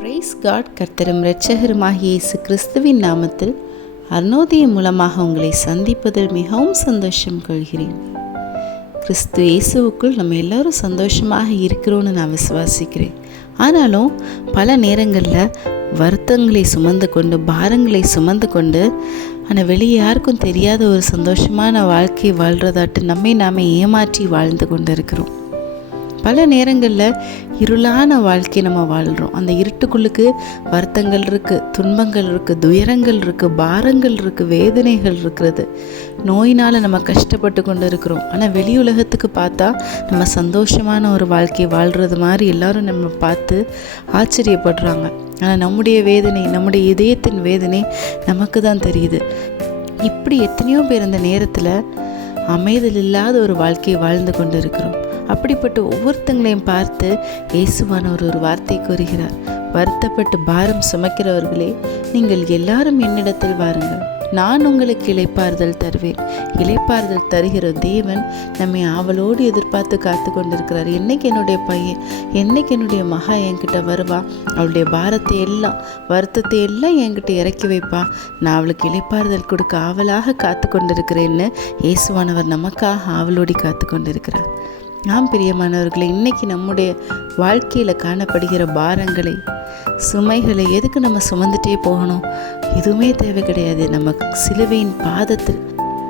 Price God கர்த்தரும் இரட்சகருமாகிய இயேசு கிறிஸ்துவின் நாமத்தில் அருணோதயம் மூலமாக உங்களை சந்திப்பதில் மிகவும் சந்தோஷம் கொள்கிறேன். கிறிஸ்து இயேசுவுக்குள் நம்ம எல்லாரும் சந்தோஷமாக இருக்கிறோன்னு நான் விசுவாசிக்கிறேன். ஆனாலும் பல நேரங்களில் வருத்தங்களை சுமந்து கொண்டு பாரங்களை சுமந்து கொண்டு ஆனால் வெளியே யாருக்கும் தெரியாத ஒரு சந்தோஷமான வாழ்க்கை வாழ்கிறதாட்டு நம்மை நாம் ஏமாற்றி வாழ்ந்து கொண்டு இருக்கிறோம் பல நேரங்களில் இருளான வாழ்க்கை நம்ம வாழ்கிறோம் அந்த இருட்டுக்குள்ளுக்கு வருத்தங்கள் இருக்குது துன்பங்கள் இருக்குது துயரங்கள் இருக்குது பாரங்கள் இருக்குது வேதனைகள் இருக்கிறது. நோயினால் நம்ம கஷ்டப்பட்டு கொண்டு இருக்கிறோம். ஆனால் வெளி உலகத்துக்கு பார்த்தா நம்ம சந்தோஷமான ஒரு வாழ்க்கை வாழ்கிறது மாதிரி எல்லாரும் நம்ம பார்த்து ஆச்சரியப்படுறாங்க. ஆனால் நம்முடைய வேதனை நம்முடைய இதயத்தின் வேதனை நமக்கு தான் தெரியுது. இப்படி எத்தனையோ பேர் அந்த நேரத்தில் அமைதல் இல்லாத ஒரு வாழ்க்கையை வாழ்ந்து கொண்டு இருக்கிறோம். அப்படிப்பட்ட ஒவ்வொருத்தங்களையும் பார்த்து இயேசுவானவர் ஒரு வார்த்தை கூறுகிறார். வருத்தப்பட்டு பாரம் சுமக்கிறவர்களே நீங்கள் எல்லாரும் என்னிடத்தில் வாருங்கள். நான் உங்களுக்கு இளைப்பாறுதல் தருவேன். இளைப்பாறுதல் தருகிற தேவன் நம்மை ஆவலோடு எதிர்பார்த்து காத்து கொண்டிருக்கிறார் என்னைக்கு என்னுடைய பையன் என்னைக்கு என்னுடைய மகா என்கிட்ட வருவா? அவளுடைய பாரத்தை எல்லாம் வருத்தத்தை எல்லாம் என்கிட்ட இறக்கி வைப்பா? நான் அவளுக்கு இளைப்பாறுதல் கொடுக்க ஆவலாக காத்து கொண்டிருக்கிறேன்னு இயேசுவானவர் நமக்காக ஆவலோடி காத்து கொண்டிருக்கிறார் நாம் பிரியமானவர்களை இன்னைக்கு நம்முடைய வாழ்க்கையில் காணப்படுகிற பாரங்களை சுமைகளை எதுக்கு நம்ம சுமந்துட்டே போகணும்? எதுவுமே தேவை கிடையாது. நம்ம சிலுவையின் பாதத்தில்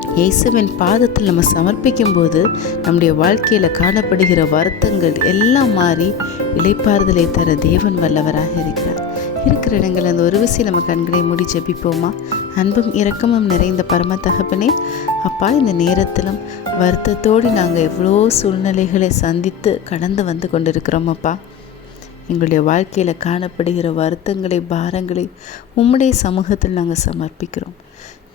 இயேசுவின் பாதத்தில் நம்ம சமர்ப்பிக்கும் போது நம்முடைய வாழ்க்கையில் காணப்படுகிற வருத்தங்கள் எல்லாம் மாறி இளைப்பாறுதலை தர தேவன் வல்லவராக இருக்கிறார். இருக்கிற இடங்கள் அந்த ஒரு விசி நம்ம கண்களை மூடி ஜெபிப்போமா? அன்பும் இரக்கமும் நிறைந்த பரம தகப்பனே அப்பா இந்த நேரத்திலும் வருத்தத்தோடு நாங்கள் எவ்வளோ சூழ்நிலைகளை சந்தித்து கடந்து வந்து கொண்டிருக்கிறோம் அப்பா. எங்களுடைய வாழ்க்கையில் காணப்படுகிற வருத்தங்களை பாரங்களை உம்முடைய சமூகத்தில் நாங்கள் சமர்ப்பிக்கிறோம்.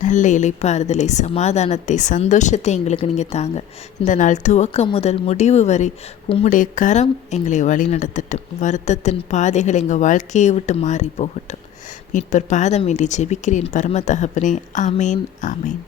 நல்ல இலைப்பாறுதலை சமாதானத்தை சந்தோஷத்தை எங்களுக்கு நீங்கள் தாங்க. இந்த நாள் துவக்கம் முதல் முடிவு வரை உம்முடைய கரம் எங்களை வழிநடத்தட்டும். வருத்தத்தின் பாதைகள் எங்கள் வாழ்க்கையை விட்டு மாறி போகட்டும். மீட்பர் பாதம் வேண்டி ஜெபிக்கிறேன் பரம தகப்பனே. ஆமேன் ஆமேன்.